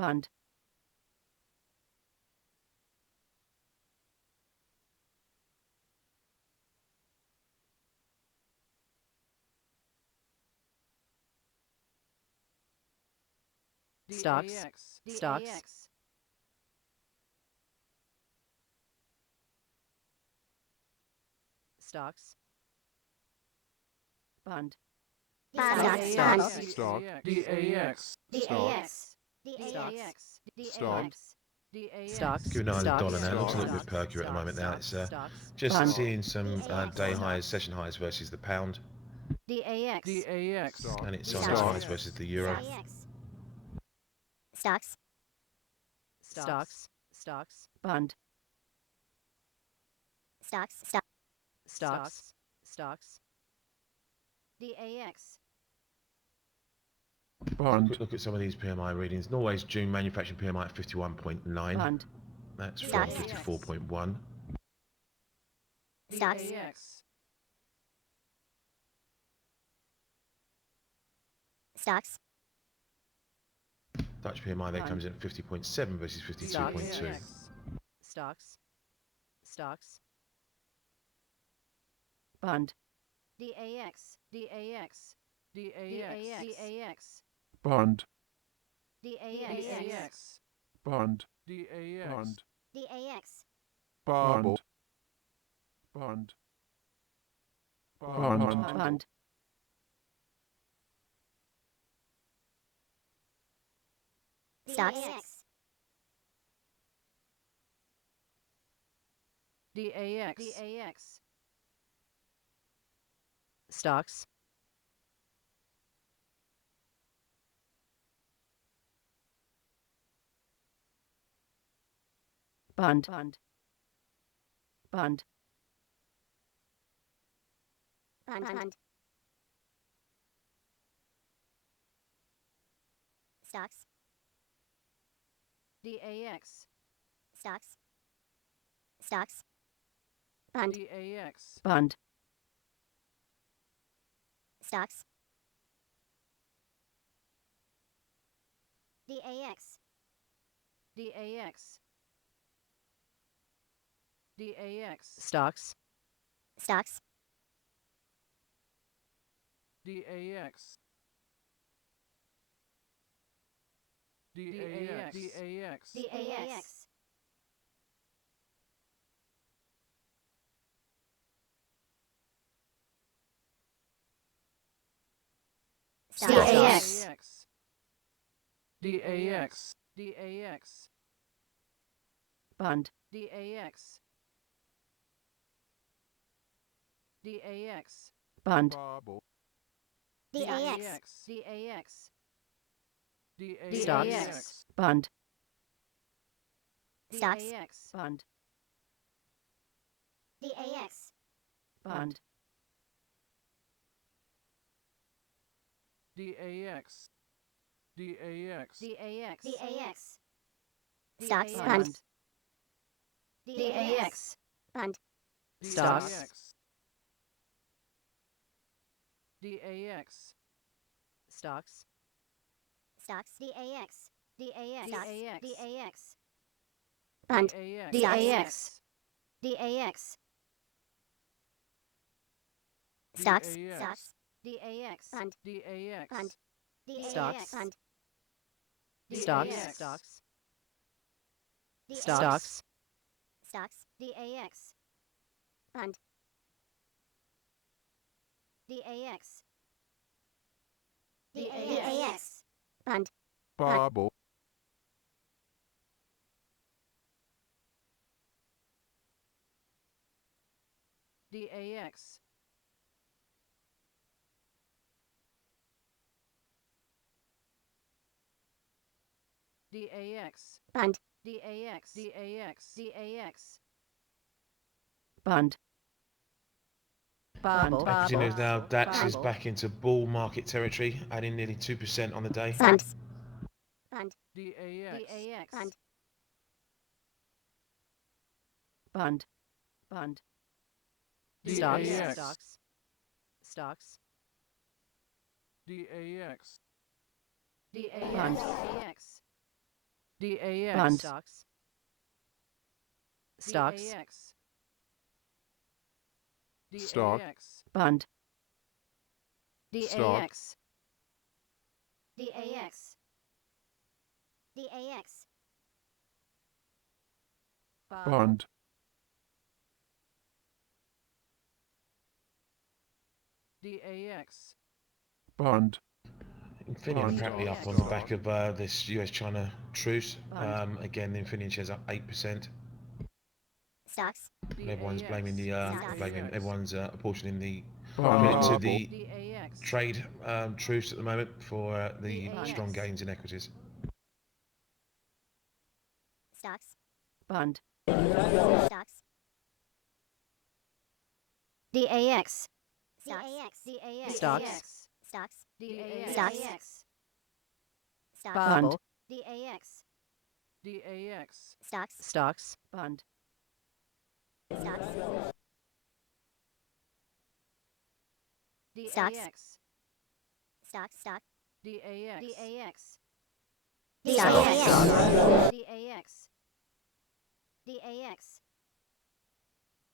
Bund. Stocks. Stocks. Stocks. Bund. Stocks. Stock. DAX. Stock. Stock. Stocks. Keep an eye on the dollar now. It looks a little Stocks. bit perkier at the moment now. It's Stocks. just Bund. seeing some day highs, session highs versus the pound, DAX. Stock. and it's on its Stock. highs versus the euro. Stocks. Stocks. Stocks. Bund. Stocks. Stocks. Stocks. Bund. Quick look at some of these PMI readings. Norway's June manufacturing PMI at 51.9. Bund. That's from Stocks. 54.1. Stocks. Stocks. Dutch PMI there comes in at 50.7 versus 52.2. Stocks. Stocks. Bund. Bund. DAX. Bund. DAX. Bund. Bund. Bund. Bund. Stocks. Stocks. Bund. Bund. Bund. Bund. Stocks. Stocks. Stocks. Bund. Bund. Stocks. DAX. Stocks. Stocks. DAX. DAX. DAX. Bund. Bund. Bobble. DAX. Stocks. Bund. Stocks. Bund. DAX. Bund. DAX. DAX. Stocks. Bund. DAX. Bund. Stocks. Stocks. Stocks. DAX. DAX. Bund. DAX. DAX. Stocks. Stocks. DAX. Bund. Bund. Stocks. Bund. Stocks. Stocks. Stocks. Stocks. DAX. Bund. DAX. DAX. Bund. Bobble. Bund. Bund. Bubble. Equity news now. DAX is back into bull market territory, adding nearly 2% on the day. Bund. Bund. DAX. Bund. Bund. Bund. DAX. Stocks. Stocks. DAX. Bund. DAX. Bund. Stocks. Stocks. DAX. Stock. DAX. Bund. Stock. DAX. DAX. DAX. Bund. DAX. Bund. Infineon Bund. apparently up on the back of this US-China truce. Bund. Again, the Infineon shares up 8%. Stocks. Everyone's blaming the everyone's apportioning the Bund. credit to the DAX. trade truce at the moment for the DAX. strong gains in equities. Stocks. Bund. Stocks. DAX. Stocks. DAX. DAX. Stocks. DAX. Stocks. Stocks. Bund. DAX. DAX. Stocks. Stocks. Bund. Stocks. DAX. Stock. Stock. DAX. DAX. Stocks. DAX. DAX.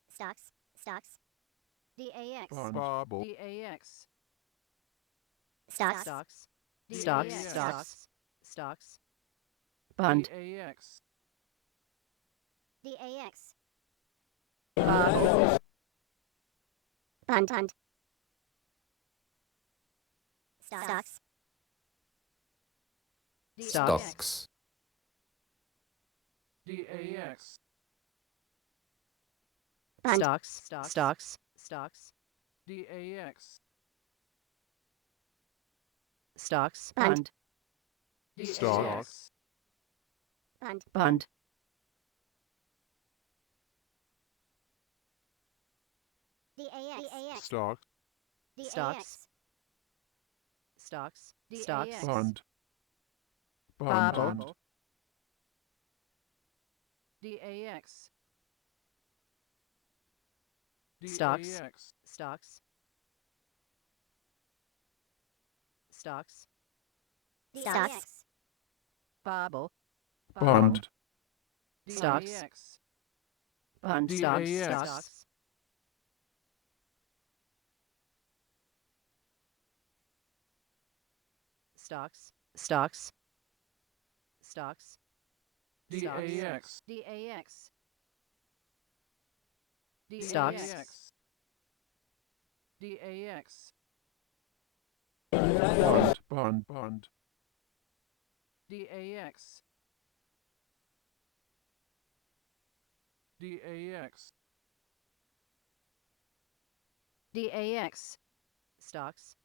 Stocks. Stocks. DAX. Bubble. DAX. Stocks. Stocks. DAX. Stocks. Stocks. Stocks. Bund. DAX. DAX. Bund. Bund. Stocks. Stocks. DAX. Bund. Stocks. Stocks. Stocks. DAX. Stocks. Bund. Bund. DAX. Bund. Bund. DAX. Stock. Stocks. Stocks. Stocks. Bund. Bubble. DAX. Stocks. DAX. Stocks. Stocks. Stocks. Bubble. Bund. Stocks. DAX. Bund. Stocks. DAX. Stocks. Stocks. Stocks. Stocks. DAX. DAX. Stocks. DAX. Bund. DAX. DAX. DAX. Stocks.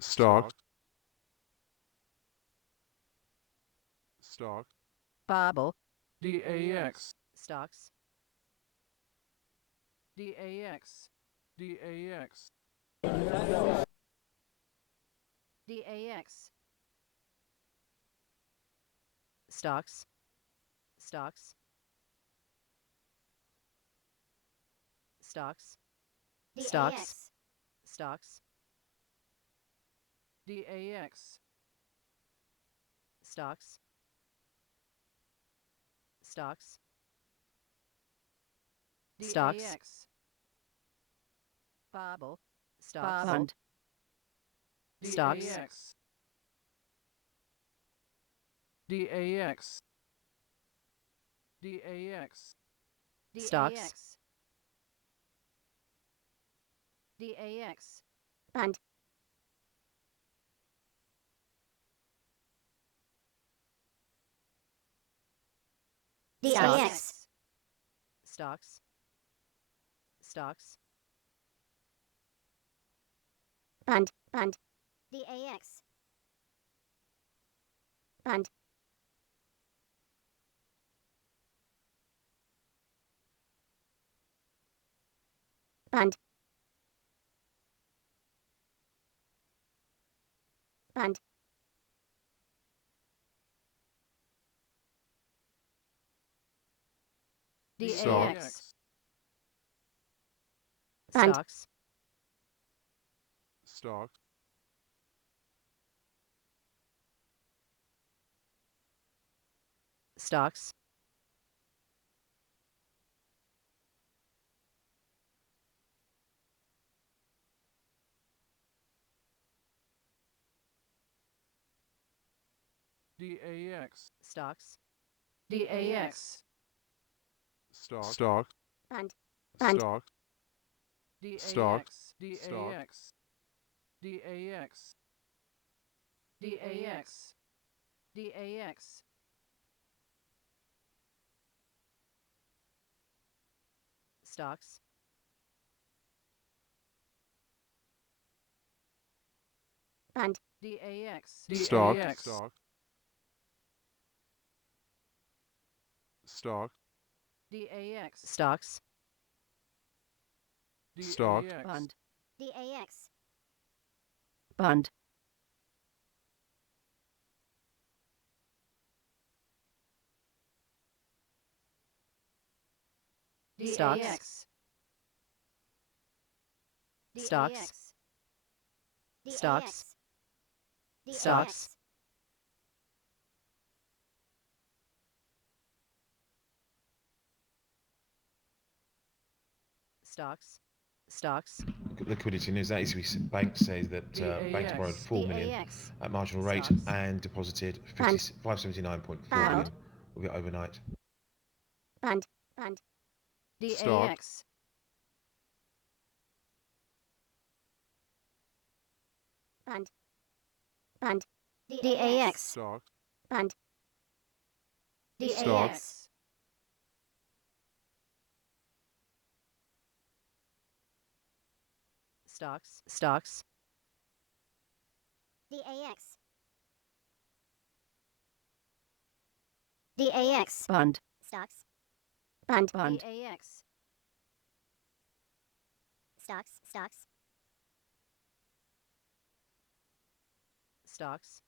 Stock. Stock. Bubble. DAX. Stocks. DAX. DAX. DAX. Stocks. Stocks. Stocks. Stocks. Stocks. DAX. Stocks. Stocks. Stocks. DAX. Bubble. Stocks. Bund. Stocks. DAX. DAX. Stocks. DAX. Bund. DAX. Stocks. Stocks. Bund. DAX. Bund. Bund. Bund. DAX. Bund. Stocks. Stock. stocks, DAX. stocks, DAX. Stock. Stock. Bund. Bund. Stock. DAX. Stock. DAX. DAX. DAX. DAX. stocks, Bund. DAX, Stock. DAX. Stock. Stock. DAX, stocks, Stock. DAX. Bund, DAX. Bund, DAX. Stocks. DAX. Stocks. DAX. Stocks. stocks, stocks, Liquidity news. That ECB Bank says that banks DAX. borrowed 4 million DAX. at marginal rate Stocks. and deposited Bund. 579.4 Bund. million with it overnight. Bund. Bund. DAX. Bund. Bund. DAX. Stock. Bund. DAX. stocks, stocks, DAX. DAX. Bund, Stocks. Bund. Bund, DAX. Stocks. Stocks. stocks,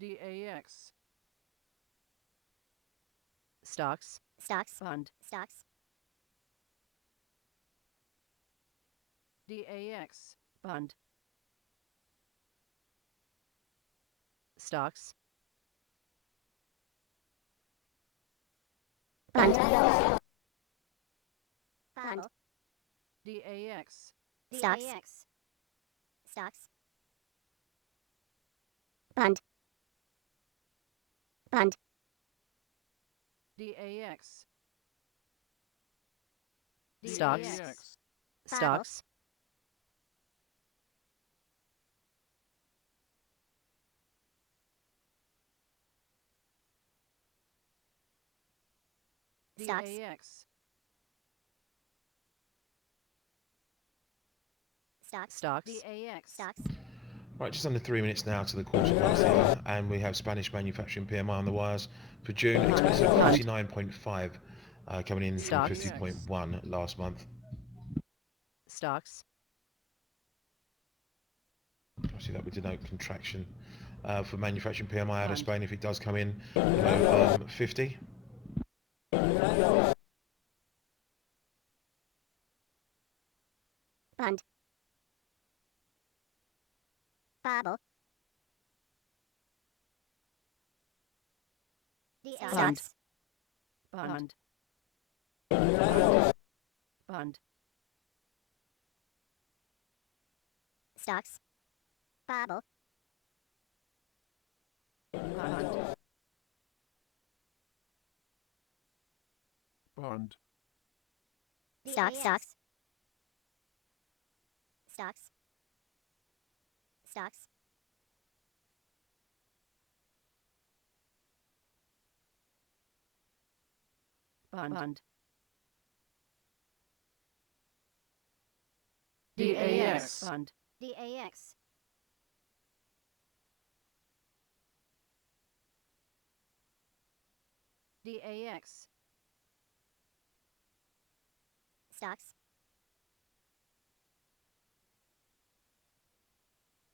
DAX. stocks, Stocks. Bund, Stocks. DAX. Bund, stocks, Bund. Bund. DAX. Stocks. Stocks. Bund. Bund. DAX. Stocks. DAX. stocks, Stocks. DAX. Stocks. stocks, DAX. Stocks. Right, just under 3 minutes now to the quarter past hour, and we have Spanish manufacturing PMI on the wires for June, expected at 49.5, coming in from Stocks. 50.1 last month. stocks, Obviously, that would denote contraction for manufacturing PMI out of Bund. Spain if it does come in below 50. Bund. Bobble. Bund. Stocks. Bund, Bund, Stocks. Bobble. Bund, Bund. Stocks. Stocks. Stocks. Stocks. Bund, DAX. Bund, DAX. DAX. Stocks.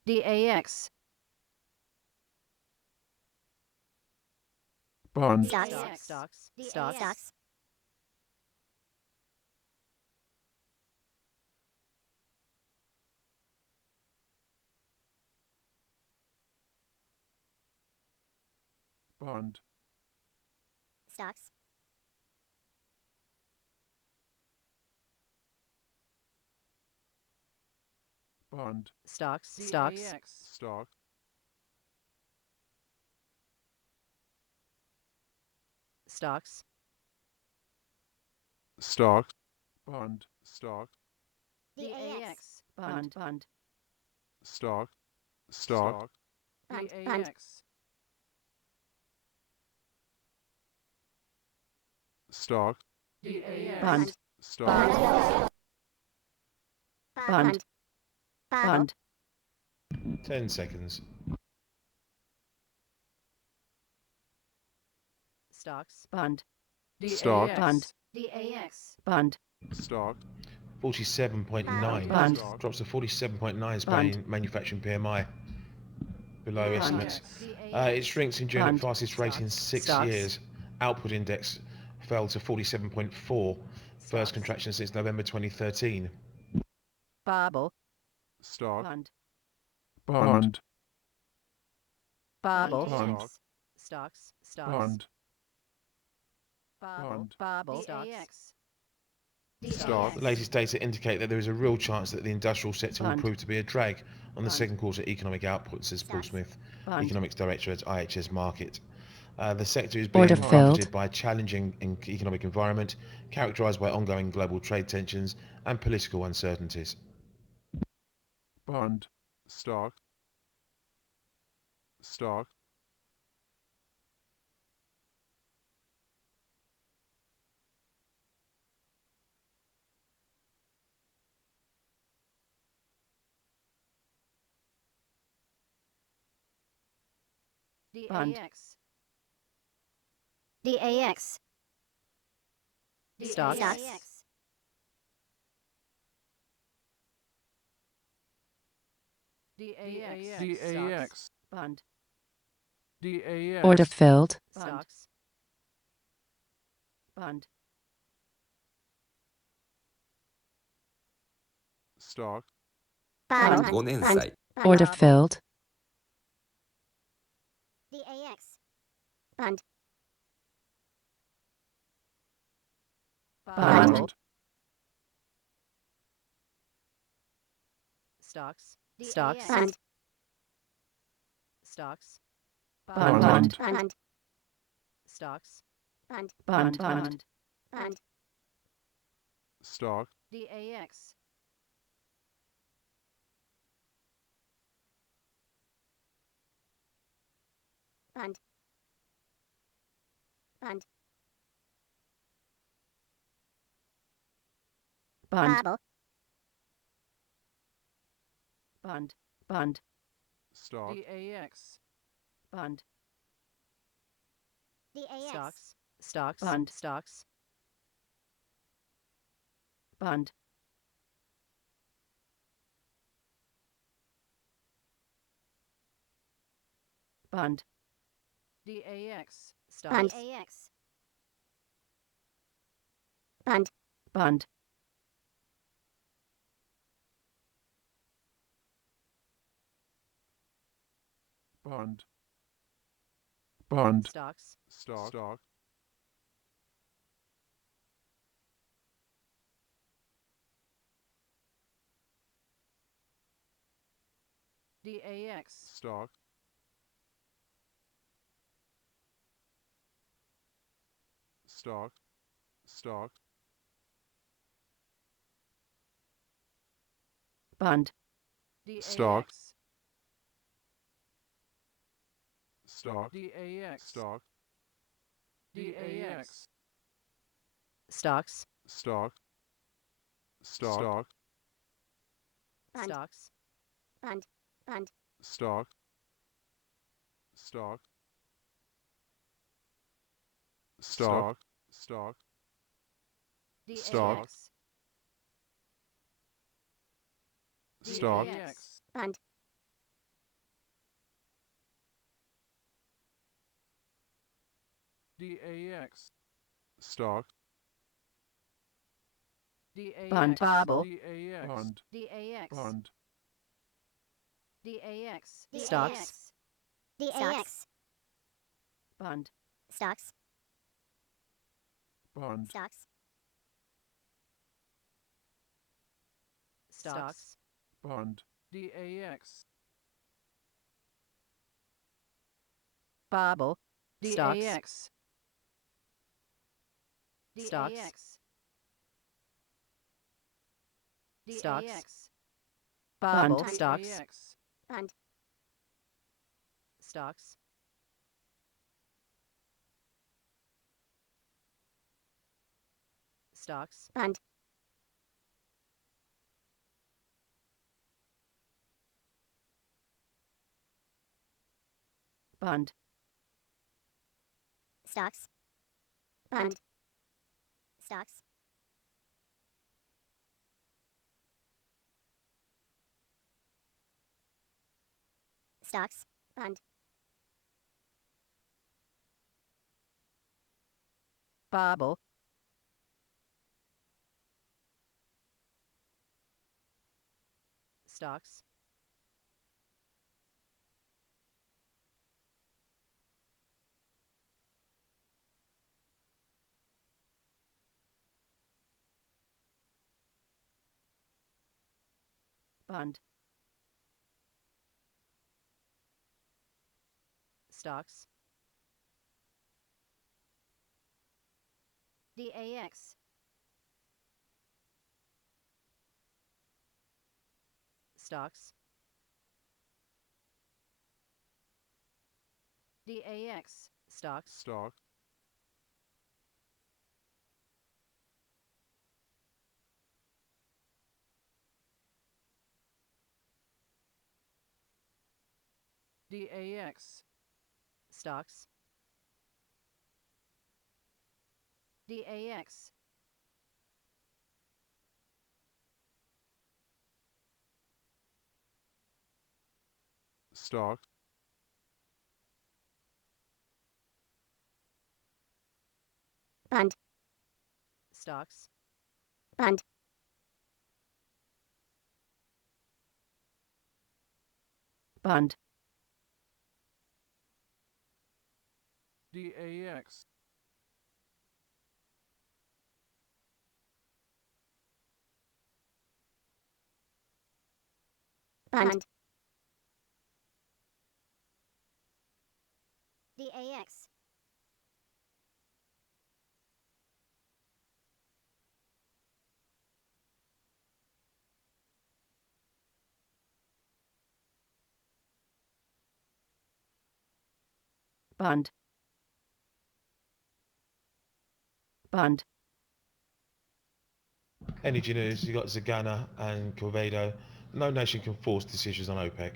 DAX. Bund. Stocks. stocks, stocks, DAX. stocks, Stocks. Bund. Stocks. Bund. Stocks. Stock. Stocks. Stock. Bund. Stock. DAX. Bund. Stock. Stock. Bund. DAX. Stock. Bund. Stock. Bund. Bund. 10 seconds. Stocks. Bund. Stock. Bund. DAX. Bund. Stock. 47.9. Bund. Drops to 47.9 Bund. manufacturing PMI. Below Bund. estimates. DAX. It shrinks in June at Bund. fastest rate in Stocks. 6 Stocks. years. Output index fell to 47.4. First Stocks. contraction since November 2013. Bobble. Stock. Bund. Bund. Bobble. Bund. Stocks. Stocks. Bund. Bobble. Bund. Bobble. Stocks. Stock. The latest data indicate that there is a real chance that the industrial sector will Bund. prove to be a drag on the Bund. second quarter economic output, says Paul Stocks. Smith, Bund. Economics Director at IHS Markit. The sector is being Order buffeted filled. by a challenging economic environment characterized by ongoing global trade tensions and political uncertainties. Bund. Stock. Stock. DAX. DAX. Stocks. Stocks. DAX. DAX. Bund. DAX. Order filled. Stocks. Bund. Stock. Bund. 5年祭 Order filled. DAX. Bund. Bund. Bund. Stocks. Stocks. Bund. Stocks. Bund. Bund. Bund. Stocks. Bund. Bund. Bund. Stock. DAX. Bund. Bund. Bund. Bobble. Bund. Bund. Stock. DAX. Bund. DAX. Stocks. Stocks. Bund. Stocks. Bund. Bund. DAX. Bund. Stocks. DAX. Bund. Bund. Bund. Bund. Stocks. Stock. Stock. DAX. Stock. Stock. Stock. Bund. Stock. DAX. Stock. DAX. Stock. DAX. Stocks. Stock. Stock. Bund. Stocks. Bund. Bund. Stock. Stock. Stock. Stock. Stock. DAX. Stock. DAX. Bund. DAX. Stock. DAX. Bund. Bobble. DAX. Bund. DAX. Bund. DAX. Stocks. Stocks. DAX. Bund. Stocks. Bund. Stocks. Stocks. Bund. DAX. Bobble. Stocks. DAX. Stocks. Stocks. DAX. Bobble. Bund. Stocks. DAX. Bund. Stocks. Stocks. Bund. Bund. Stocks. Bund. Stocks. Stocks. Bund. Bobble. Stocks. Bund. Stocks. DAX. Stocks. DAX. Stocks. Stock. DAX. Stocks. DAX. Stock. Bund. Stocks. Bund. Bund. DAX. Bund. DAX. Bund. Bund. Energy news, you've got Zagana and Corvedo. No nation can force decisions on OPEC.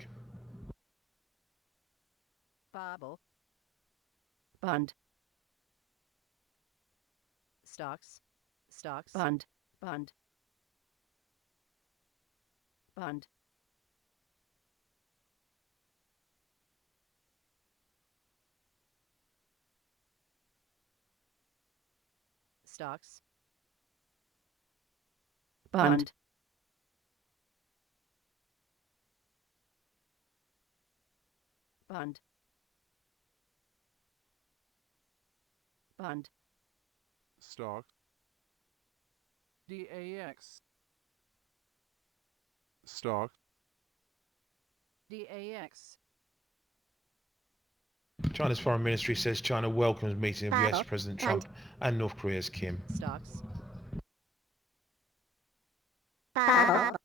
Bobble. Bund. Stocks. Stocks. Bund. Bund. Bund. Stocks. Bund. Bund. Bund. Stock. DAX. Stock. DAX. China's foreign ministry says China welcomes meeting of US Bobble. President Bund. Trump and North Korea's Kim. Stocks. Bobble.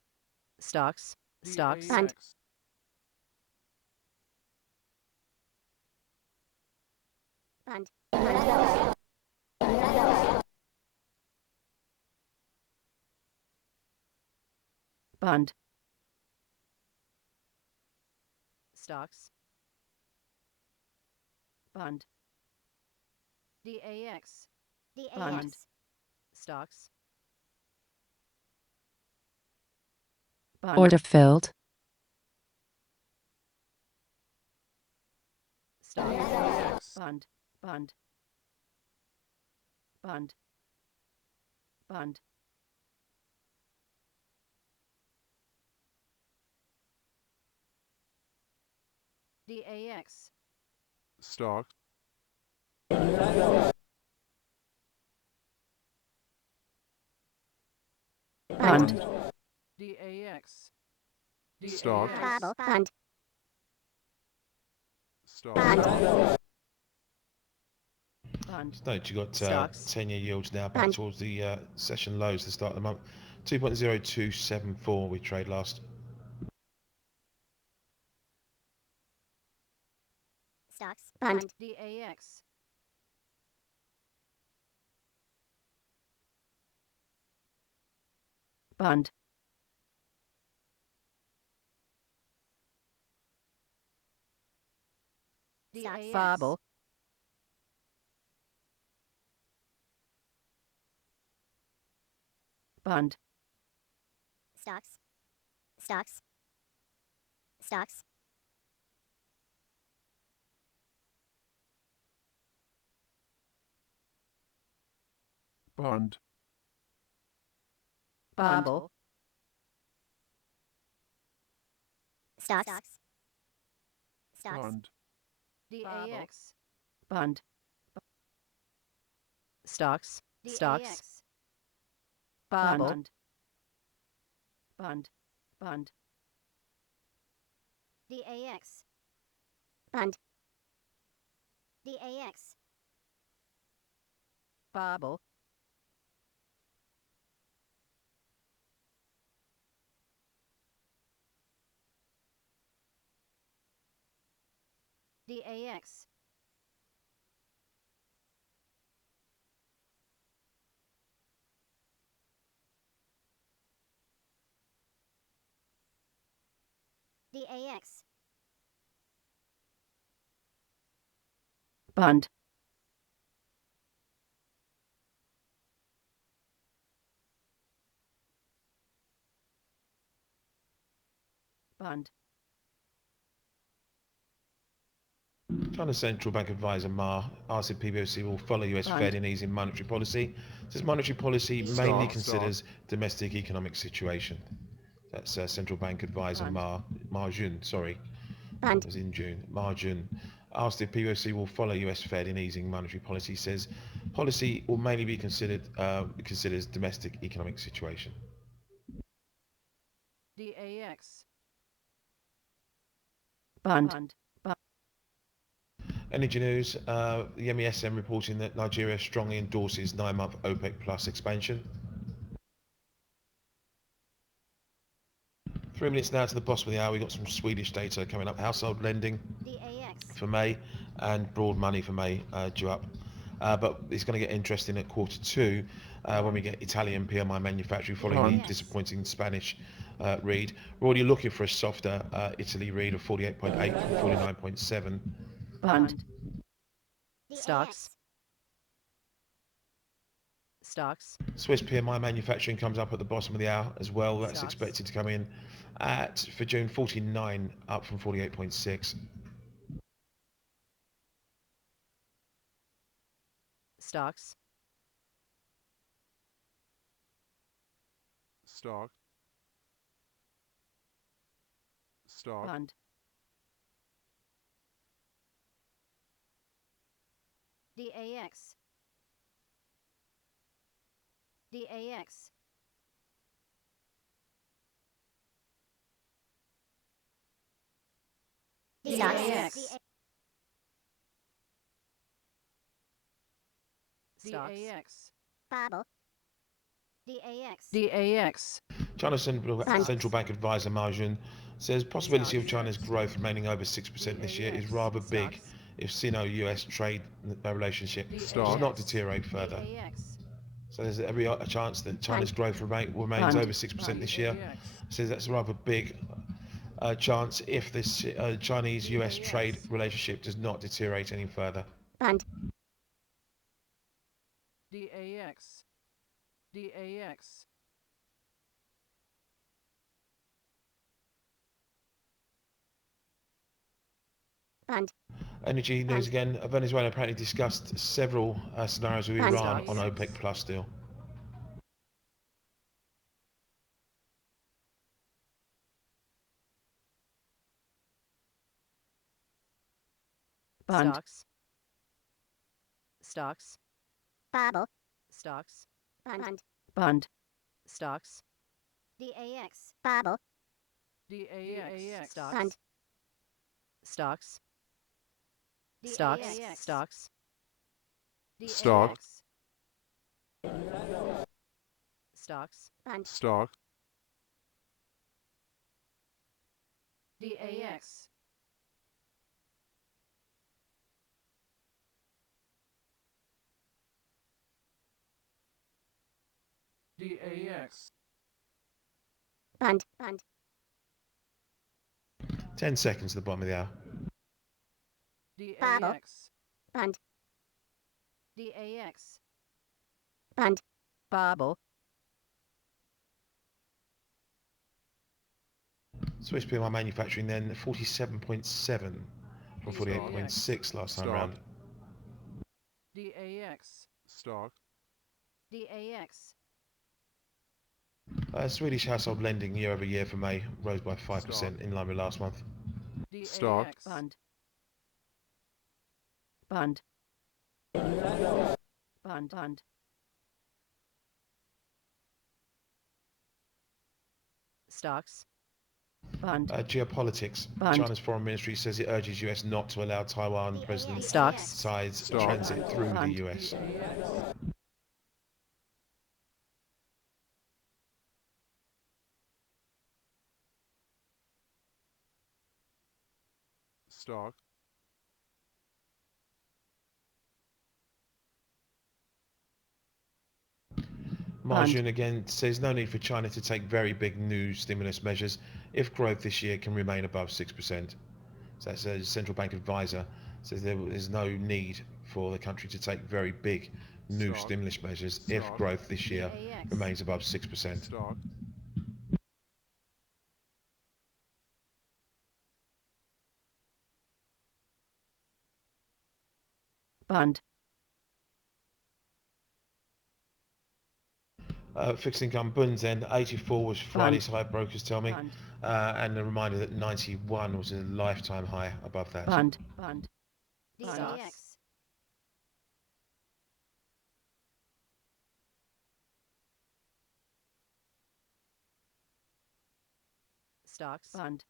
Stocks. Stocks. Bund. DAX. Bund. Bund. Stocks. Bund. DAX. Bund. DAX. Stocks. Bund. Order filled. Stocks. DAX. Bund. Bund. Bund. Bund. DAX. Stock. Bund. DAX. Stock. Bubble. Bund. Stock. Bund. Note you got Stocks. 10-year yields now back Bund. towards the session lows to start of the month. 2.0274 we trade last. Stocks. Bund. DAX. Bund. Stocks. Fable. Bund. Stocks. Stocks. Stocks. Bund. Bobble. Stocks. Stocks. Bund. DAX. Bund. Stocks. Stocks. Bobble. Bund. Bund. Bund. DAX. Bund. DAX. Bobble. DAX. DAX. Bund. Bund. China's central bank advisor Ma asked if PBOC will follow US Bund. Fed in easing monetary policy. Says monetary policy mainly Stop. considers domestic economic situation. That's central bank advisor Bund. Ma Jun. Sorry, Bund. that was in June. Ma Jun asked if PBOC will follow US Fed in easing monetary policy. Says policy will mainly be considers domestic economic situation. DAX. Bund. Energy news, the MESM reporting that Nigeria strongly endorses 9-month OPEC plus expansion. 3 minutes now to the bottom of the hour. We've got some Swedish data coming up. Household lending DAX. for May and broad money for May due up. But it's going to get interesting at quarter two when we get Italian PMI manufacturing following the disappointing Spanish read. We're already looking for a softer Italy read of 48.8 from 49.7. Bund. DAX. Stocks. Stocks. Swiss PMI manufacturing comes up at the bottom of the hour as well. That's Stocks. expected to come in at, for June, 49, up from 48.6. Stocks. Stock. Stock. Bund. DAX. DAX. DAX. Stocks. DAX. Bubble. DAX. DAX. China's central bank advisor Ma Jun says possibility of China's growth remaining over 6% this year is rather big if Sino-US trade relationship does Stocks. not deteriorate further. DAX. So there's every chance that China's growth remains Bund. over 6% this year. Says that's a rather big chance if this Chinese-US trade relationship does not deteriorate any further. Bund. DAX. DAX. Bund. Energy news again. Venezuela apparently discussed several scenarios with Bund. Iran on OPEC plus deal. Bund. Stocks. Stocks. Bubble. Stocks. Bund. Bund. Stocks. DAX. Bobble. DAX. Stocks. Bund. Stocks. DAX. Stocks. Stock. Stocks. Bund. Stock. DAX. DAX. Bund. Bund. 10 seconds to the bottom of the hour. DAX. Bund. DAX. Bund. Bobble. Swiss PMI manufacturing then 47.7 from 48.6 last time Stock. round. DAX. Stock. DAX. Swedish household lending year over year for May rose by 5% Stock. in line with last month. Stock. DAX. Bund. Bund. Bund. Stocks. Bund. Geopolitics. Bund. China's foreign ministry says it urges US not to allow Taiwan President Stocks. Tsai's Stock. transit through the Bund. US. Stock. Marjun again says no need for China to take very big new stimulus measures if growth this year can remain above 6%. So that's a central bank advisor says there is no need for the country to take very big new Stock. stimulus measures if Stock. growth this year DAX. remains above 6%. Stock. Bund. Fixed income Bund then 84 was Friday's high, brokers tell me, Bund. and a reminder that 91 was a lifetime high above that. Bund. Bund. DAX. Stocks. Bund.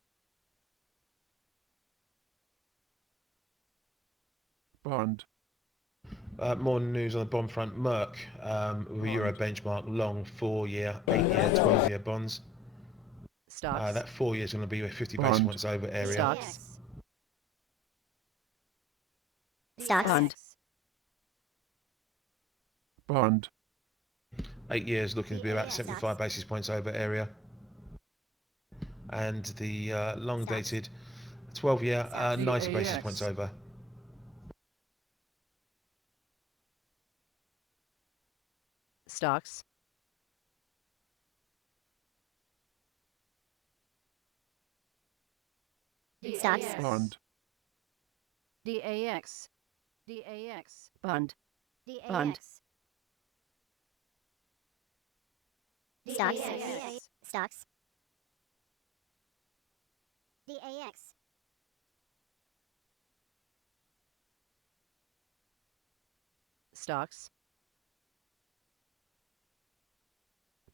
Bund. More news on the bond front. Merck with a Euro benchmark long 4-year, 8-year, 12-year bonds. Stocks. That 4 years going to be 50 basis Bund. points over area. Stocks. Stocks. Bund. Bund. 8 years looking to be about 75 basis points over area. And the long dated 12-year 90 basis DAX. points over. Stocks. Stocks. Bund. DAX. DAX. Bund. DAX. Stocks. DAX. Stocks. DAX. Stocks.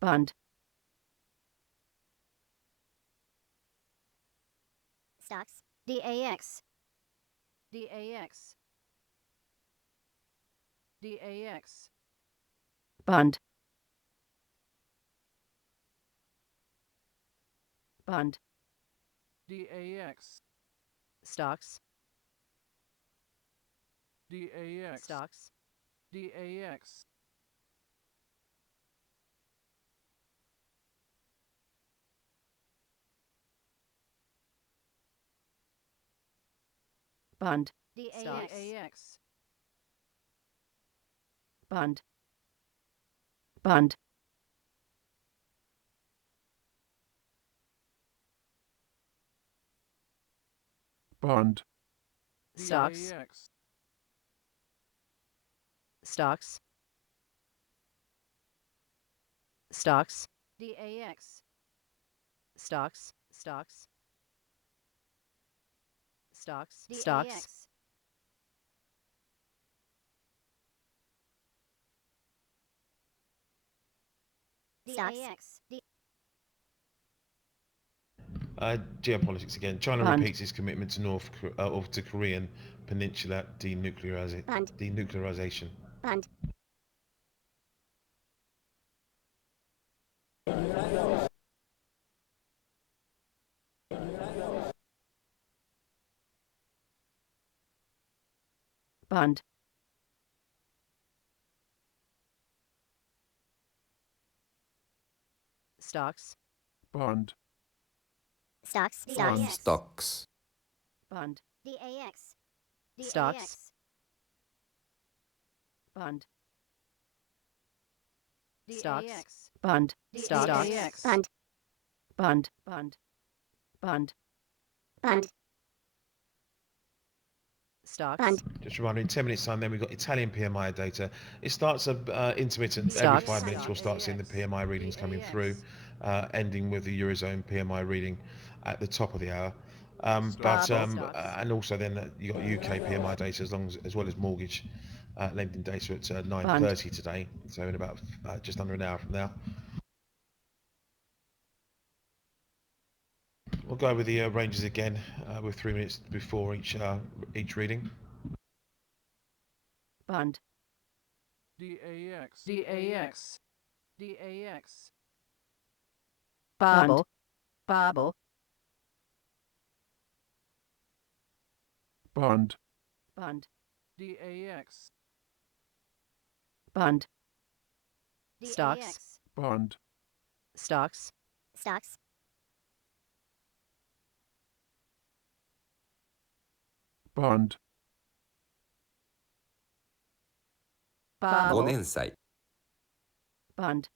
Bund. Stocks. DAX. DAX. DAX. Bund. Bund. DAX. Stocks. DAX. Stocks. DAX. Bund. DAX. DAX. Bund. Bund. Bund. Stocks. DAX. Stocks. Stocks. DAX. Stocks. Stocks. Stocks. DAX. Stocks. DAX. Geopolitics again. China Bund. repeats its commitment to or to Korean Peninsula Bund. denuclearization. Bund. Bund. Stocks. Bund. Stocks. Bund. Stocks. Bund. DAX. Stocks. Bund. Stocks. Bund. Stocks. Bund. Bund. Bund. Bund. Bund. Stocks. Bund. Just a reminder, in 10 minutes time then we've got Italian PMI data. It starts intermittent. Every Stocks. 5 minutes we'll start seeing the PMI readings coming through, ending with the Eurozone PMI reading at the top of the hour. And also then you got UK PMI data as well as mortgage lending data at 9:30 today, so in about just under an hour from now. We'll go with the ranges again with 3 minutes before each reading. Bund. DAX. DAX. DAX. Babel. Babel. Bund. Bund. DAX. Bund. Stocks. Bund. Stocks. Stocks. Bund. 5 Babel. 年債 Bund.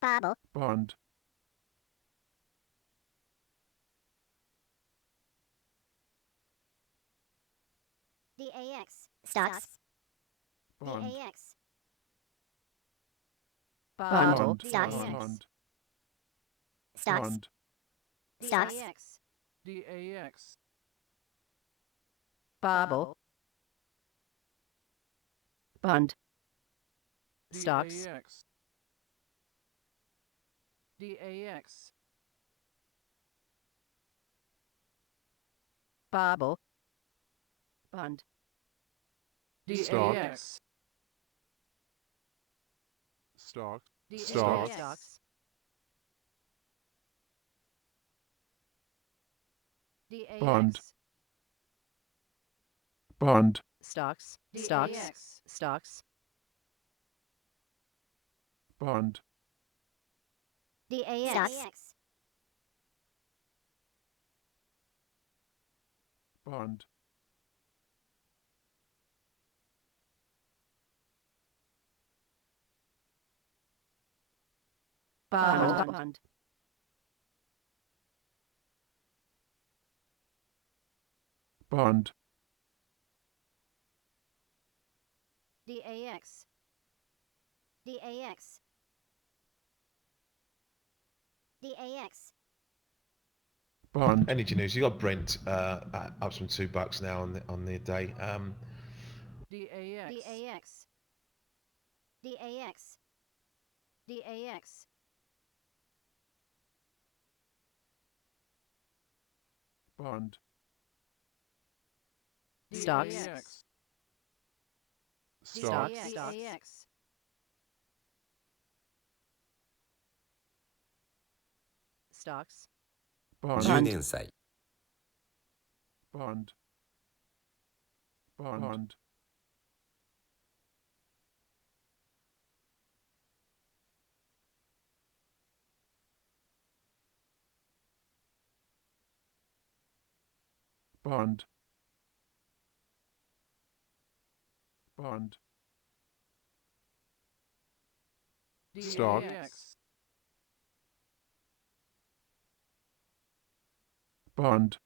Babel. Bund. DAX. Stocks. Bund. DAX. Babel. Bund. Stocks. Bund. Stocks. Bund. Stocks. DAX. Babel. Bund. Stocks. DAX. DAX. Babel. Bund. DAX. Stock. Stocks. Stocks. Bund. DAX. Bund. Stocks. Stocks. Stocks. Bund. DAX. Bund. Babel. Bund. Bund. DAX. DAX. DAX. Bund. Energy news. You got Brent up from $2 now on the day. DAX. DAX. DAX. DAX. Bund. Stocks. DAX. Stock. Stocks. Stocks. Bund. 10年債 Bund. Bund. Bund. Bund. Stock. DAX. Bund.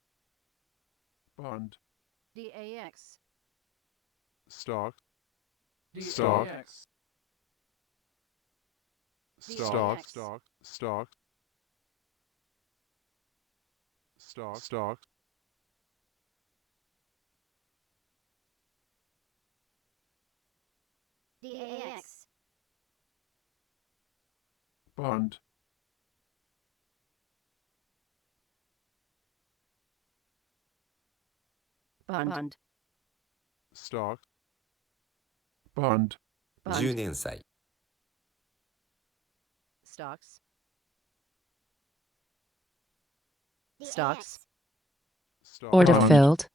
Bund. DAX. Stock. Stock. Stock. Stock. Stock. Stock. Stock. DAX. Bund. Bund. Stock. Bund. 10年祭 Stocks. DAX. Stocks. Stock. Order Bund. filled.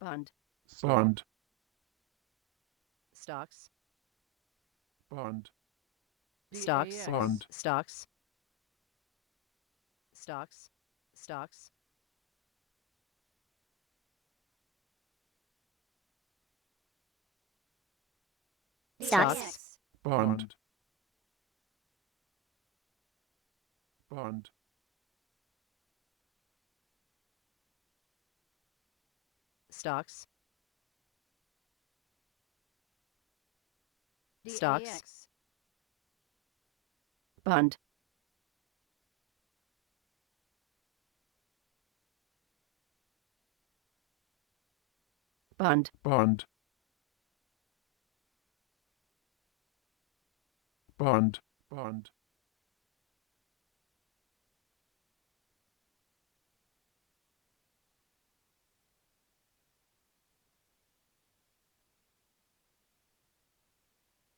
Bund. Bund. Stocks. Bund. Stocks. DAX. Bund. Stocks. Stocks. Stocks. Stocks. Bund. Bund. Stocks. Stocks. DAX. Bund. Bund. Bund. Bund. Bund.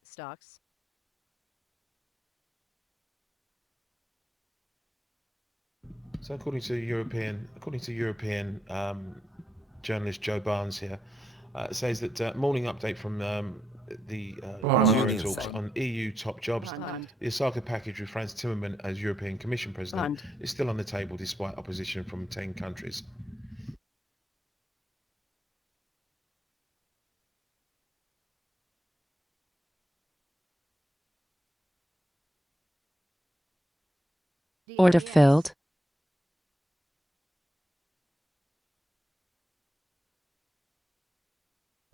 Stocks. So according to European journalist Joe Barnes here, it says that morning update from the Bund. Euro Union talks side. on EU top jobs. Bund. The Osaka package with Franz Timmermans as European Commission President Bund. is still on the table despite opposition from 10 countries. Order DAX. filled.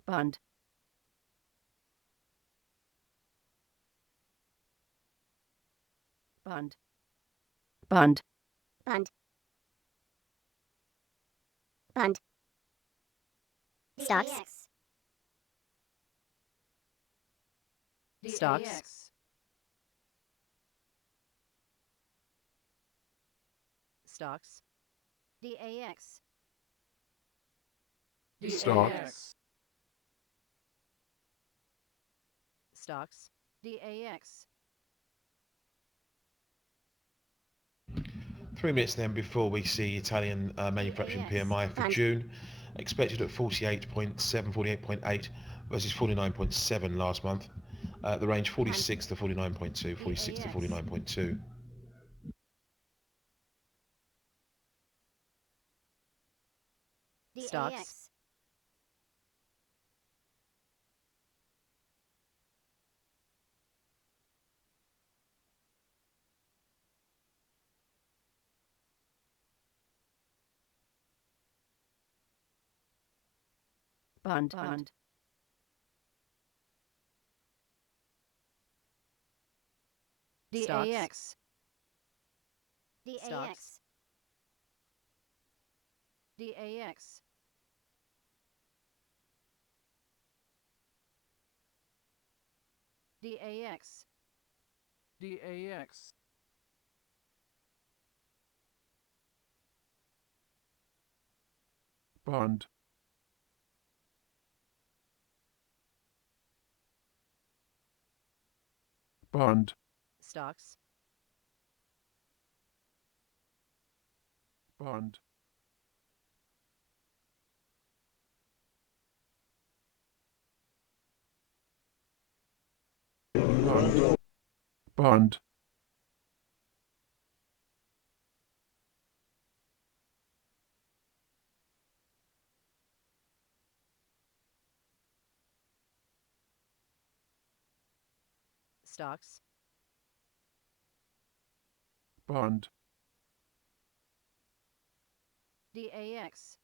Bund. Bund. Bund. Bund. Bund. Stocks. Stocks. Stocks. DAX. DAX. Stocks. DAX. 3 minutes then before we see Italian manufacturing Yes. PMI for Bund. June, expected at 48.7, 48.8 versus 49.7 last month. The range 46 to 49.2, 46 to Yes. 49.2. Stocks. DAX. Bund. Bund. DAX. Stocks. DAX. DAX. DAX. Bund. Bund. Stocks. Bund. Bund. Bund. Stocks. Bund. DAX.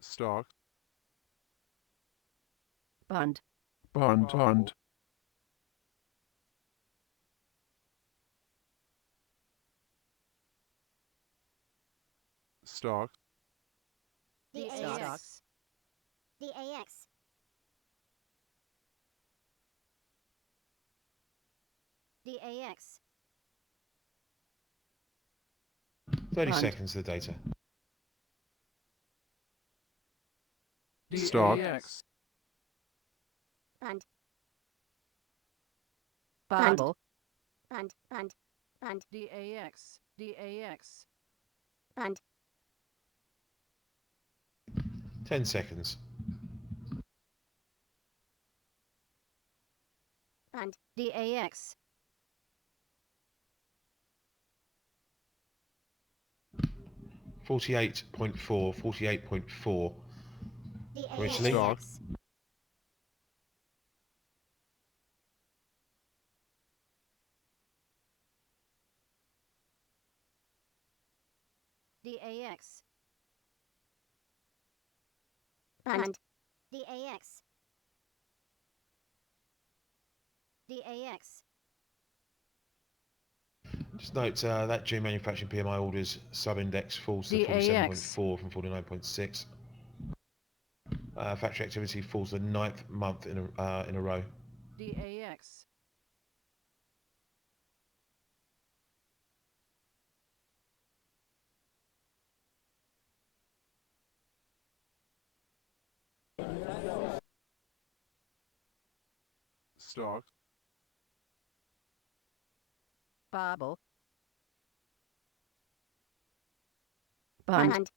Stock. Bund. Bund. Bund. stocks, DAX, DAX, 30 Bund. seconds to the data. Stock. DAX. Bund, Bible, Bund, DAX, DAX, Bund, 10 seconds. Bund, DAX, 48.4, 48.4. Originally. DAX, DAX, Bund, DAX, DAX, Just note that June manufacturing PMI orders sub-index falls to DAX. 47.4 from 49.6. Factory activity falls the 9th month in a row. DAX, stocks, Bible, Bund, Bund,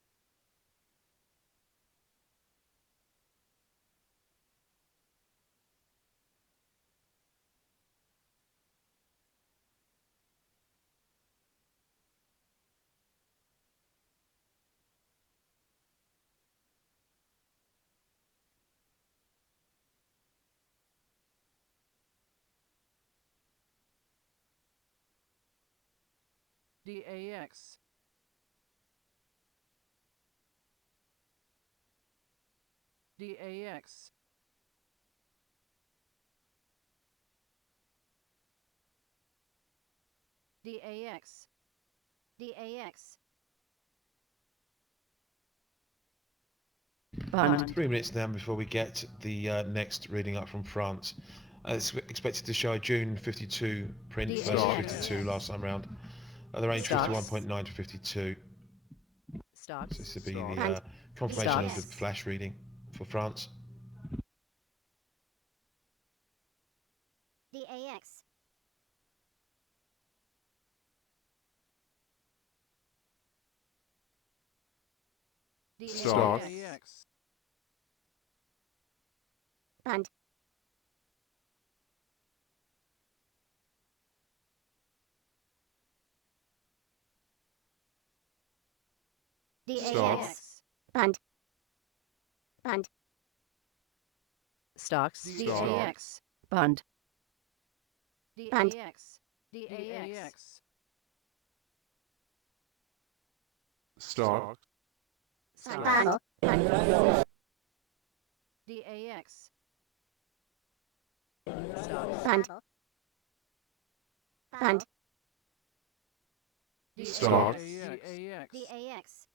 DAX, DAX, DAX, DAX, Bund, 3 minutes now before we get the next reading up from France. It's expected to show a June 52 print versus DAX. 52 last time round. The range Stocks. 51.9 to 52. So Stocks, this would be Stocks. the confirmation of the Stocks. flash reading for France. DAX, Stocks. DAX, Bund, DAX, Bund, Bund, Stocks, Stocks. DAX, Bund, Bund. DAX, DAX, stocks, Bund, DAX, Bund, Bund, Stocks. DAX, DAX,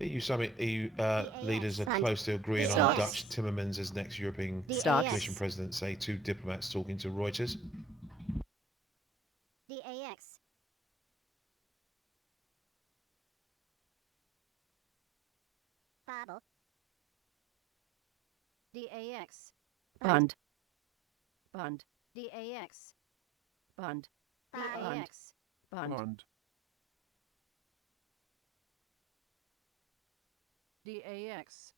EU summit EU leaders are Bund. close to agreeing on Stocks. Dutch Timmermans as next European Stocks. Commission President, say two diplomats talking to Reuters. DAX, Babel, DAX, Bund, Bund, DAX, Bund, DAX, Bund, Bund, DAX,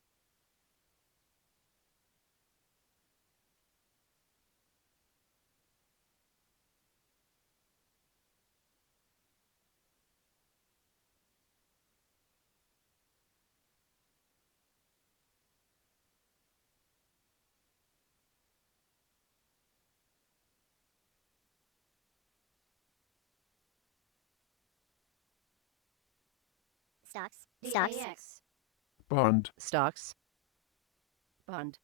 Stocks, DAX, Bund, Stocks, Bund,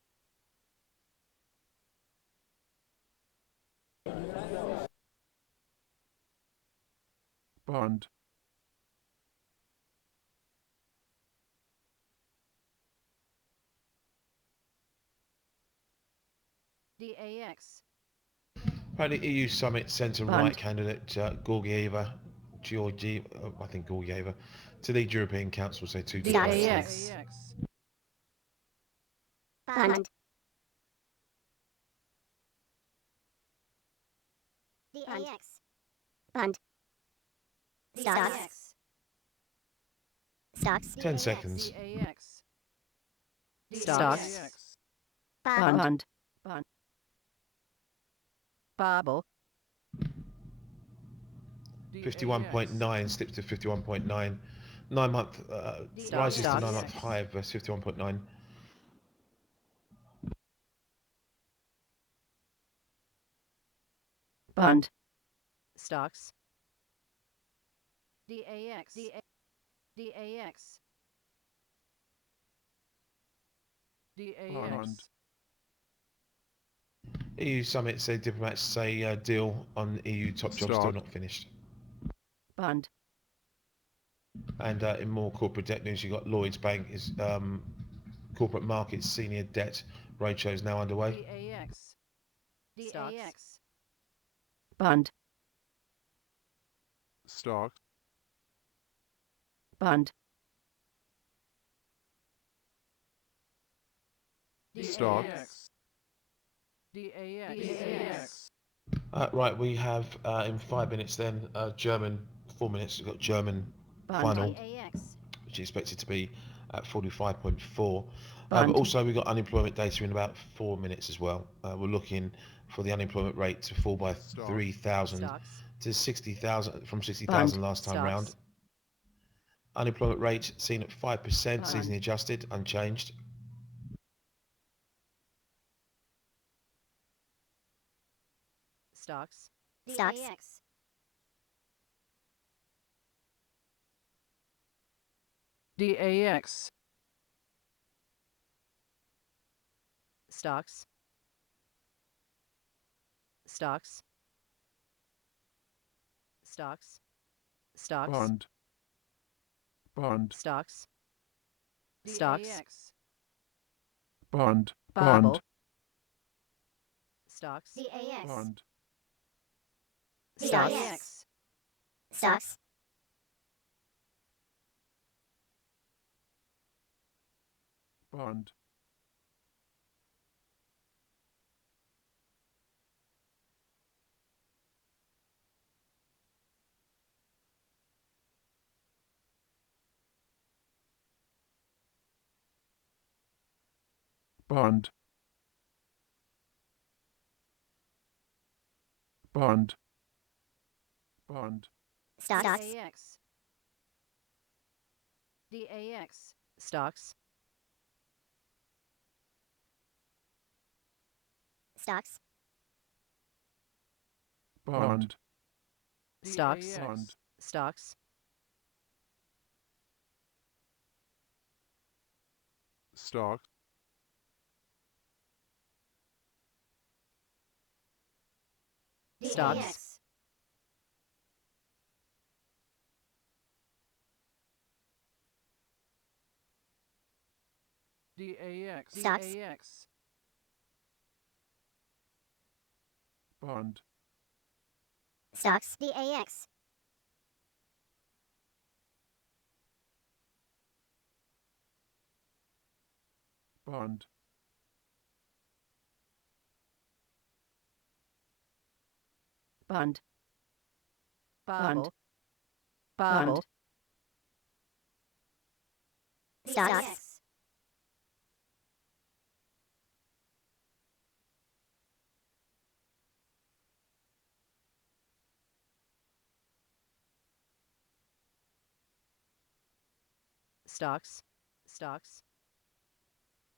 Bund, DAX. Apparently, EU summit centre Bund. right candidate Georgieva, I think Georgieva, to lead European Council, say 2022. DAX. Bund. DAX. Bund. Stocks. Stocks. 10 seconds. DAX. DAX. Bund. Bund. Bobble. 51.9 slips to 51.9. 9-month rises to Stocks. 9-month high versus 51.9. Bund. Stocks. DAX. DAX. Bund. DAX. EU summit, say diplomats say deal on EU top jobs still Stock. not finished. Bund. And in more corporate debt news, you've got Lloyds Bank is corporate markets senior debt roadshow is now underway. DAX. DAX. Bund. Stock. Bund. Stock. DAX. Right, we have in 5 minutes then German, 4 minutes, we've got German Bund. final, DAX. which is expected to be at 45.4. Bund. But also we've got unemployment data in about 4 minutes as well. We're looking for the unemployment rate to fall by Stock. 3,000 Stocks. to 60,000 from 60,000 Bund. last time Stocks. round. Unemployment rate seen at 5%, Bund. seasonally adjusted, unchanged. Stocks. Stocks. DAX. Stocks. Stocks. Stocks. Stocks. Bund. Bund. Stocks. Stocks. Bund. Bobble. Bund. Stocks. DAX. Bund. Stocks. Stocks. Bund. Bund. Bund. Bund. Stocks. DAX. DAX. Stocks. Stocks. Bund. Stocks. Bund. Stocks. Stock. Stocks. DAX. Stocks. DAX. Bund. Stocks. DAX. Bund. Bund. Bund. Bobble. Stocks. Stocks. Stocks.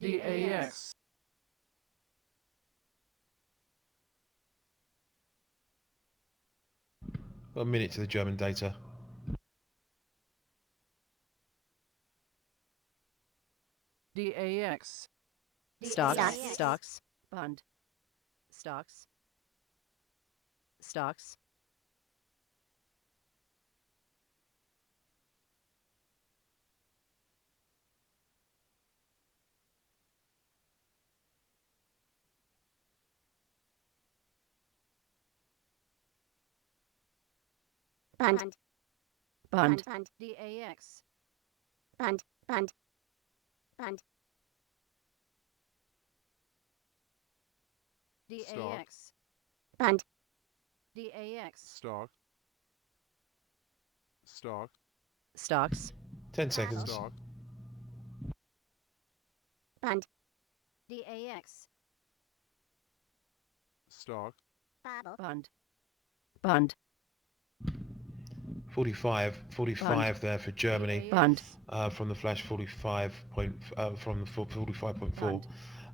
DAX. Got a minute to the German data. DAX. Stocks. Stocks. Stocks. Bund. Stocks. Stocks. Bund. Bund. Bund. DAX. Bund. Bund. Bund. DAX. Bund. DAX. Stock. Stock. Stocks. 10 seconds. Stock. Bund. DAX. Stock. Bobble. Bund. Bund. 45 there for Germany. Bund. From the flash 45.4. Bund.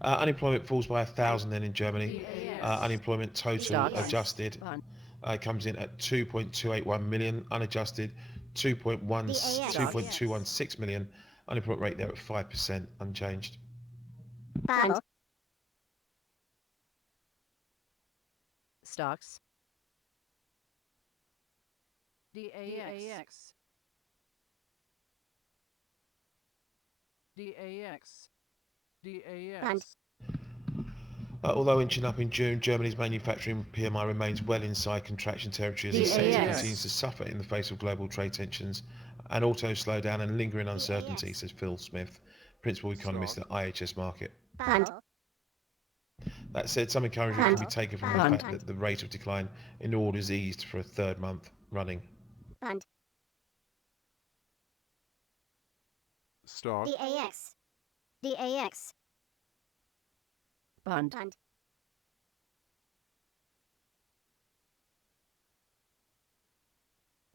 Unemployment falls by 1,000 then in Germany. DAX. Unemployment total Stocks. adjusted Bund. comes in at 2.281 million, unadjusted 2.216 million. Unemployment rate there at 5%, unchanged. Bobble. Stocks. DAX. DAX. Bund. DAX. Although inching up in June, Germany's manufacturing PMI remains well inside contraction territory as the sector DAX. continues to suffer in the face of global trade tensions and auto slowdown and lingering uncertainty, DAX. says Phil Smith, principal economist at IHS Market. Bund. That said, some encouragement can be Bund. taken from the Bund. fact that the rate of decline in orders eased for a third month running. Bund. Stock. DAX. DAX. Bund. Bund.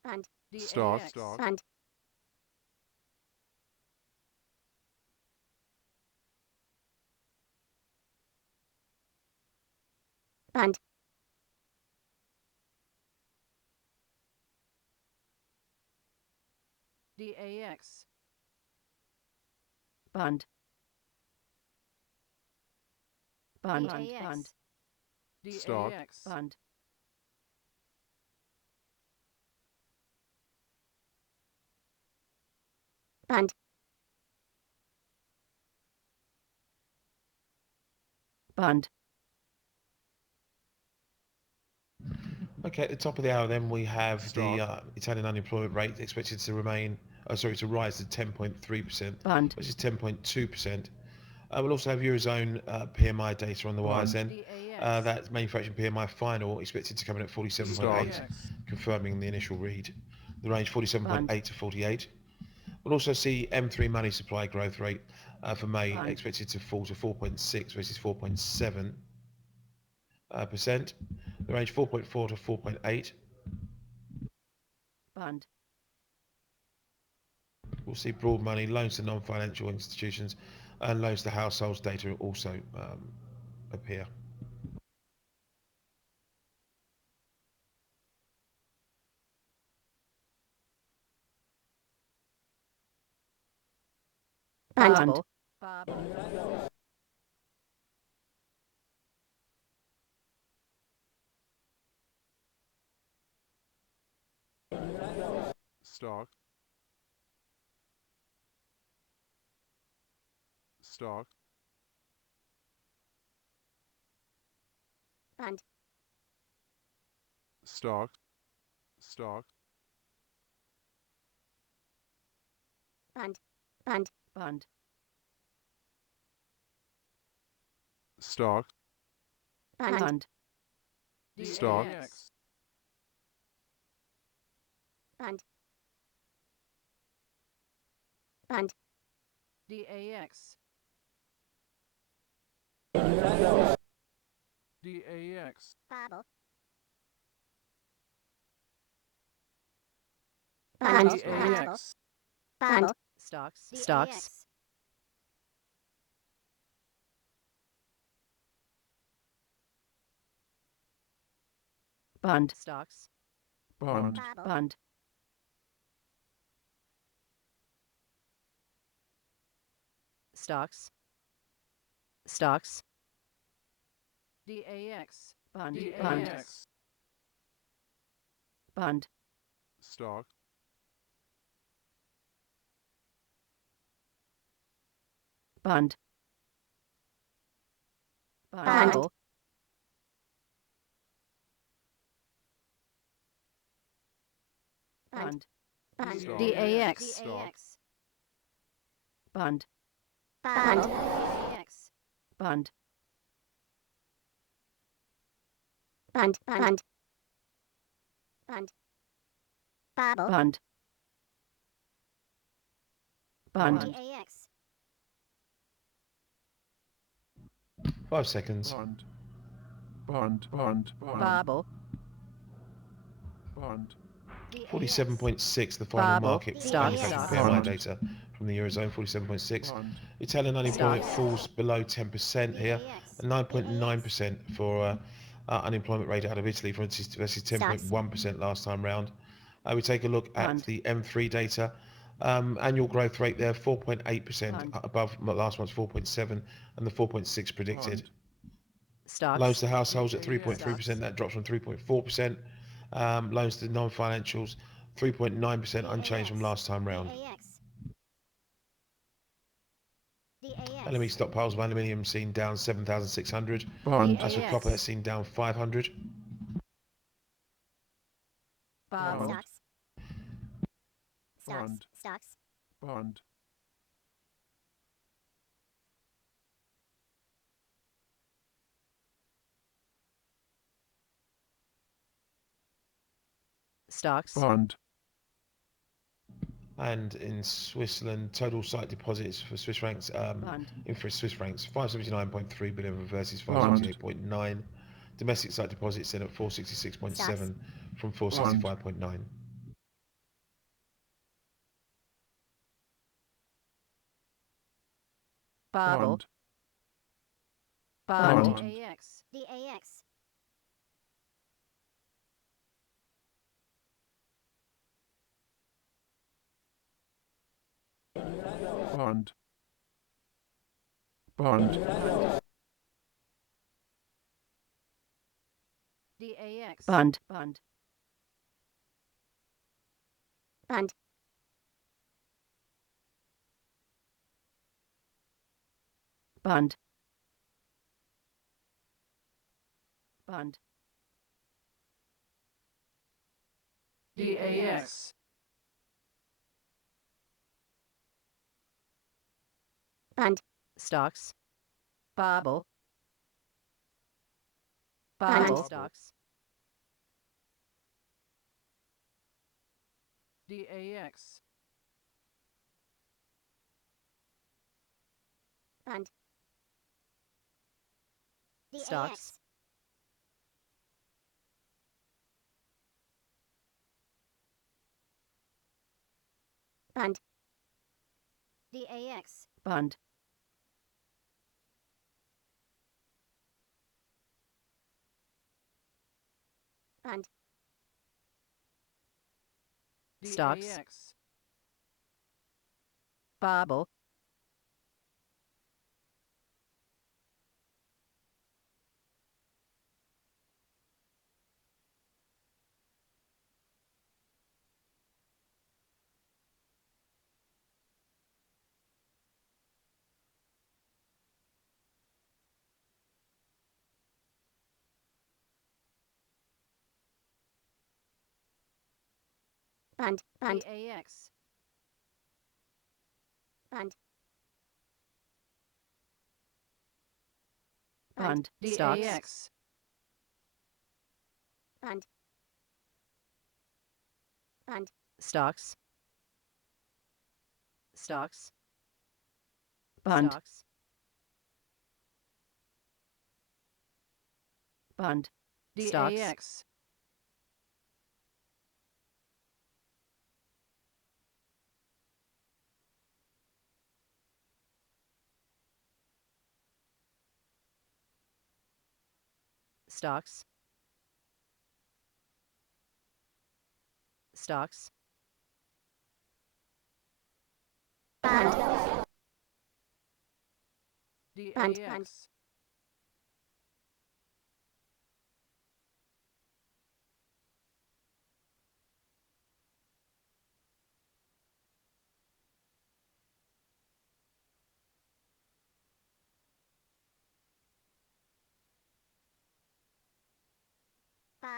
Bund. Stock. DAX. Stock. Bund. Bund. DAX. Bund. Bund. DAX. Bund. Stock. DAX. Bund. Bund. Bund. Okay, at the top of the hour then we have the Stock. Italian unemployment rate expected to rise to 10.3%, Bund. which is 10.2%. We'll also have Eurozone PMI data on the wires then. DAX. That's manufacturing PMI final expected to come in at 47.8, Stock. confirming the initial read. The range 47.8 Bund. to 48. We'll also see M3 money supply growth rate for May Bund. expected to fall to 4.6 versus 4.7%. The range 4.4 to 4.8. Bund. We'll see broad money, loans to non-financial institutions and loans to households data also appear. Bund. Stock. Stock. Bund. Stock. Stock. Bund. Bund. Bund. Stock. Bund. Bund. Stock. DAX. Bund. Bund. DAX. DAX. Bobble. Bund. Bund. DAX. Bund. Stocks. Stocks. Bund. Stocks. Bund. Bobble. Bund. Stocks. Stocks. DAX. Bund. Bund. DAX. Bund. Stock. Bund. Bund. Bund. Bund. Bund. Stock. DAX. Stock. Bund. Bund. Bund. Bund. Bund. Bund. Bobble. Bund. Bund. DAX. 5 seconds. Bund. Bund. Bund. Bund. Bobble. Bund. 47.6, the final Bobble. market Stock. manufacturing Bund. PMI data from the Eurozone, 47.6. Bund. Italian unemployment Stocks. falls below 10% here, and 9.9% for unemployment rate out of Italy versus 10.1% last time round. We take a look at Bund. the M3 data. Annual growth rate there, 4.8%, Bund. above last month's 4.7 and the 4.6 predicted. Bund. Stocks. Loans to households at Yeah, 3.3%, Stocks. that drops from 3.4%. Loans to non-financials, 3.9%, unchanged from last time round. LME stockpiles of aluminium seen down 7,600. Bund. As for copper, that's seen down 500. Bobble. Bund. Stocks. Bund. Stocks. Bund. Stocks. Bund. And in Switzerland, total site deposits for Swiss francs, Bund. for Swiss francs, 579.3 billion versus Bund. 578.9. Domestic site deposits in at 466.7 from 465.9. Bobble. Bund. Bund. Bund. DAX. Bund. Bund. DAX. Bund. Bund. Bund. Bund. Bund. DAX. Bund. Stocks. Bobble. Bund. Bobble. Stocks. DAX. Bund. Stocks. Bund. DAX. Bund. Bund. Stocks. DAX. Bobble. Bund. Bund. DAX. Bund. Bund. Stocks. DAX. Bund. Bund. Stocks. Stocks. Bund. Stocks. Bund. Stocks. DAX. Stocks. Stocks. Bund. Bund. DAX.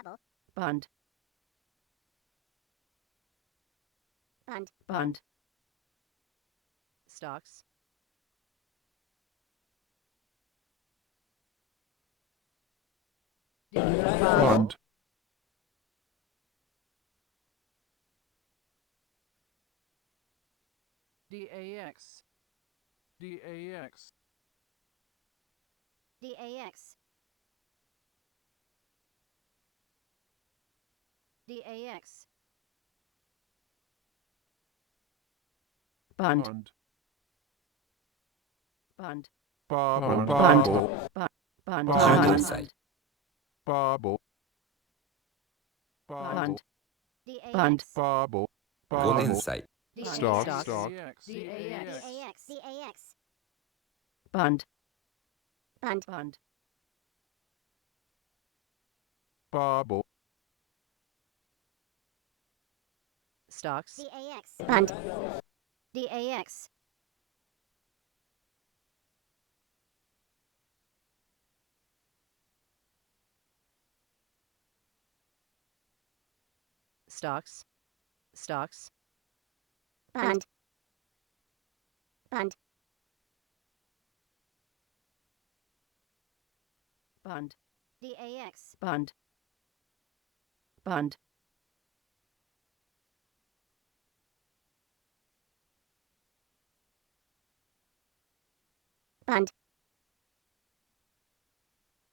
Bobble. Bund. Bund. Bund. Stocks. Bund. DAX. DAX. DAX. DAX. Bund. Bund. Bund. Bubble. Bund. Bubble. Bund. Bund. Bund. Insight. Bubble. Bubble. Bund. DAX. Bubble. One Bubble. insight. Stock. Stocks. Stock. DAX. DAX. Bund. Bund. Bund. Bubble. Stocks. DAX. Bund. DAX. Stocks. Stocks. Bund. Bund. Bund. DAX. Bund. Bund. Bund.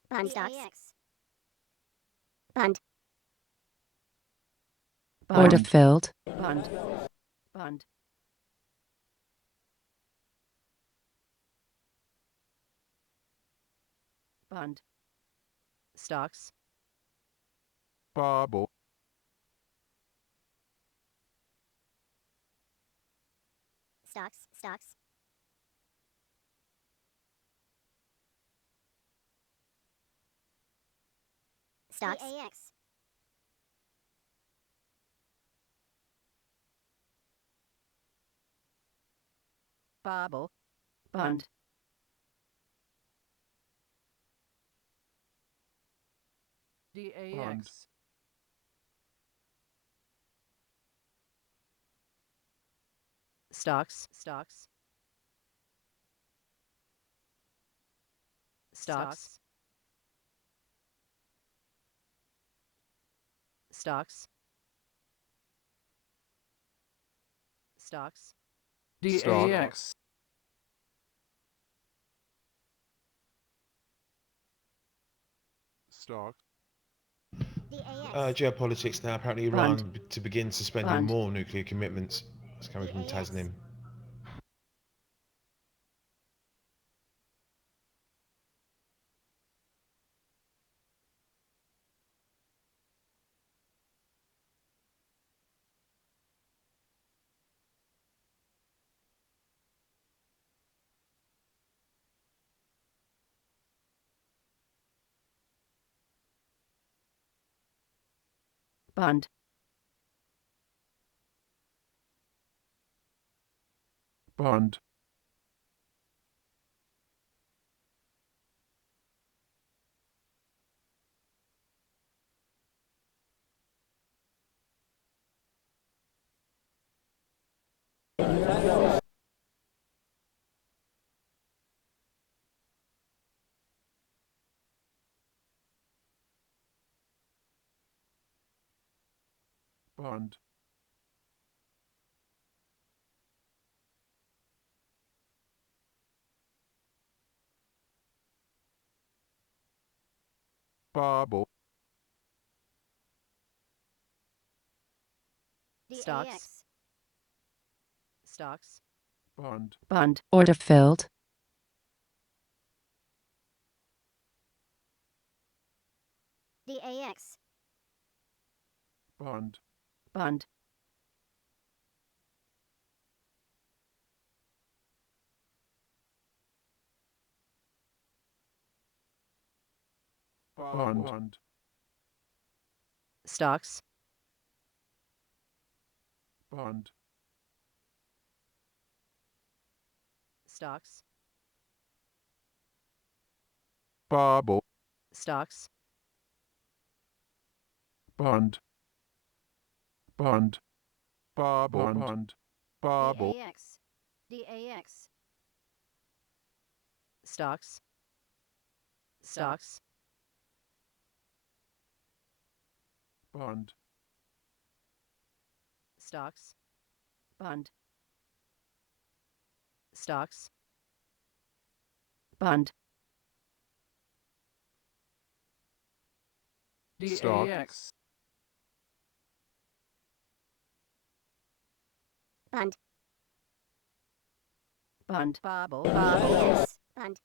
Bund stocks. Bund. Order Bund. filled. Bund. Bund. Bund. Stocks. Bubble. Stocks. Stocks. Stocks. DAX. Bobble. Bund. DAX. Stocks. Stocks. Stocks. Stocks. Stocks. DAX. Stock. DAX. Geopolitics now. Apparently, Bund. Iran to begin suspending Bund. more nuclear commitments. It's coming from DAX. Tasnim. Bund. Bund. Bund. Bubble. Stocks. DAX. Stocks. Bund. Bund. Order filled. DAX. Bund. Bund. Bund. Bund. Stocks. Bund. Stocks. Bubble. Stocks. Bund. Bund. Barbel. Bund. Barbel. DAX. DAX. Stocks. Stocks. Bund. Stocks. Bund. Stocks. Bund. DAX. Bund. Bund. Bobble. DAX. Bund.